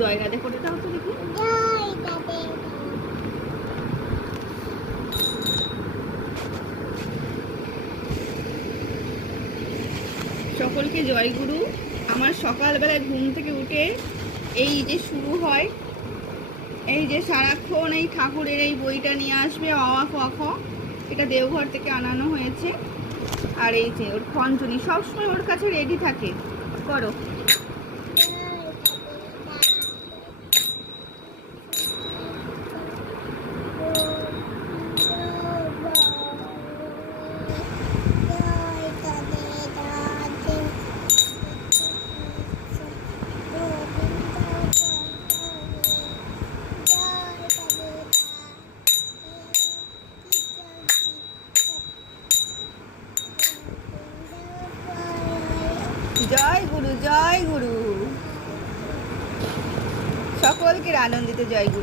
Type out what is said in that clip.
জয় রাধে করে দাও তো দেখি। সকলকে জয়গুরু। আমার সকালবেলায় ঘুম থেকে উঠে এই যে শুরু হয়, এই যে সারাক্ষণ এই ঠাকুরের এই বইটা নিয়ে আসবে অ আ ক খ, এটা দেওঘর থেকে আনানো হয়েছে। আর এই যে ওর খঞ্জনি সবসময় ওর কাছে রেডি থাকে। করো। জয় গুরু, জয় গুরু। সকলকে আনন্দিত জয় গুরু।